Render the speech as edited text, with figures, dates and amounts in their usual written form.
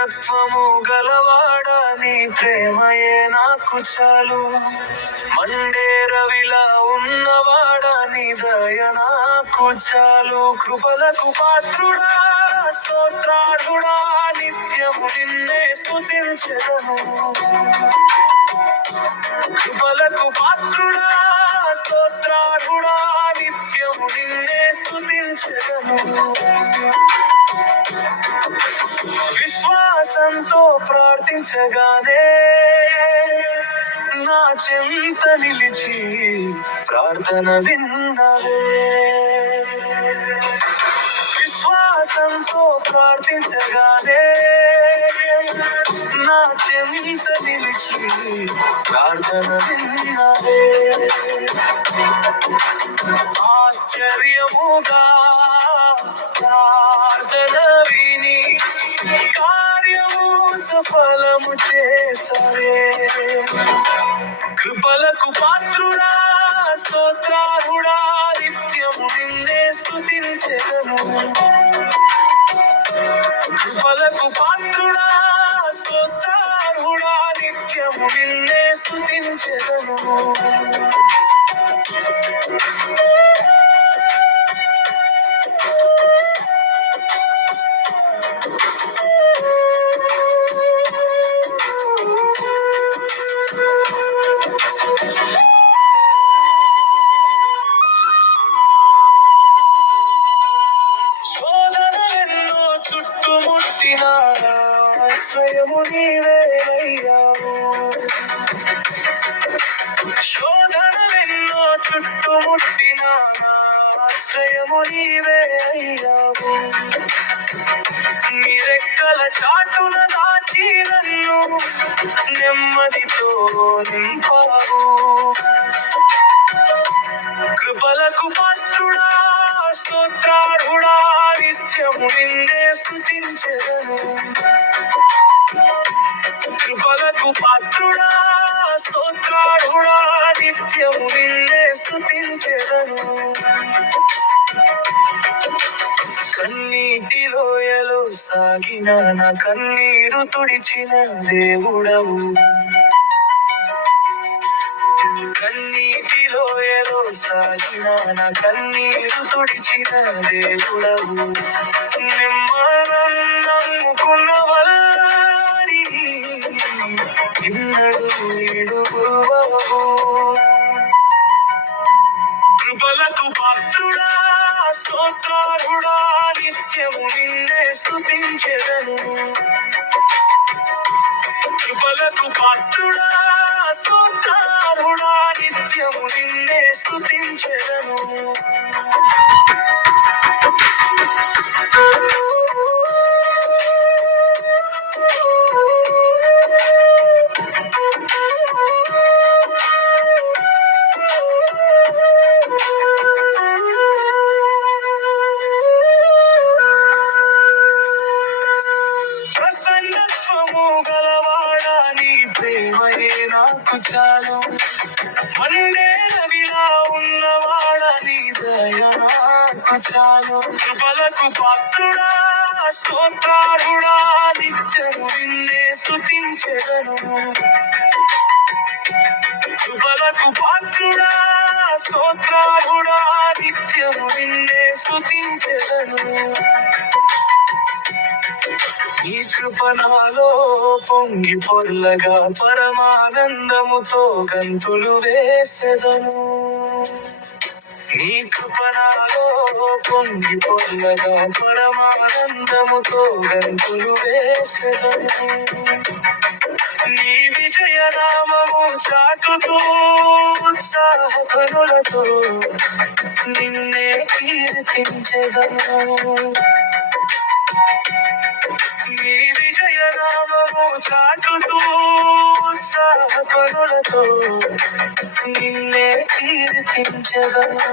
ప్రసన్నత్వము గలవాడా నీ ప్రేమయే నాకు చాలు. మండే రవిలా ఉన్నవాడా నీ దయ నాకు చాలు. కృపలకు పాత్రుడా స్తోత్రార్హుడా నిత్యము నిన్నే స్తుతించెదను. కృపలకు పాత్రుడా స్తోత్రార్హుడా నిత్యము నిన్నే స్తుతించెదను. విశ్వాసంతో ప్రార్థించగానే నా చెంత నిలిచి ప్రార్థన విన్నవే. విశ్వాసంతో ప్రార్థించగానే నా చెంత నిలిచి ప్రార్థన విన్నవే. ఆశ్చర్యముగా ప్రార్థన విని కార్యము సఫలము చేసవే. కృపలకు పాత్రుడా స్తోత్రార్హుడా నిత్యము నిన్నే స్తుతించెదను. కృపలకు పాత్రుడా స్తోత్రార్హుడా నిత్యము నిన్నే స్తుతించెదను. శోధనలెన్నో చుట్టుముట్టిన ఆశ్రయము నీవే అయ్యావు. శోధనలెన్నో చుట్టుముట్టిన ఆశ్రయము నీవే అయ్యావు. నీ రెక్కల చాటున దాచి నన్ను నెమ్మదితో నింపావు. కృపలకు పాత్రుడా స్తోత్రార్హుడా నిత్యము నిన్నే స్తుతించెదను. కృపలకు పాత్రుడా స్తోత్రార్హుడా నిత్యము నిన్నే స్తుతించెదను. కన్నీటి లోయలో సాగిన నా కన్నీరు తుడిచిన దేవుడవు. కన్నీటి లోయలో సాగిన నా కన్నీరు తుడిచిన దేవుడవు. నిమ్మలం నమ్ముకున్న వారి ఎన్నడూ విడువవు. కృపలకు పాత్రుడా స్తోత్రార్హుడా నిత్యము నిన్నే స్తుతించెదను. కృపలకు పాత్రుడా స్తోత్రార్హుడా నిత్యము నిన్నే స్తుతించెదను. ప్రసన్నత్వము గలవాడా నీ ప్రేమయే నాకు చాలు. మండే రవిలా ఉన్నవాడా నీ దయ నాకు చాలు. కృపలకు పాత్రుడా స్తోత్రార్హుడా నిత్యము నిన్నే స్తుతించెదను. కృపలకు పాత్రుడా స్తోత్రార్హుడా నిత్యము నిన్నే స్తుతించెదను. నీ కృప నాలో పొంగి పొర్లగా పరమానందముతో గంతులు వేసెదను. నీ కృప నాలో పొంగి పొర్లగా పరమానందముతో గంతులు వేసెదను. నీ విజయ నామము చాటుతూ ఉత్సాహధ్వనులతో నిన్నే కీర్తించెదను. నీ విజయ నామము చాటుతూ ఉత్సాహధ్వనులతో నిన్నే కీర్తించెదను.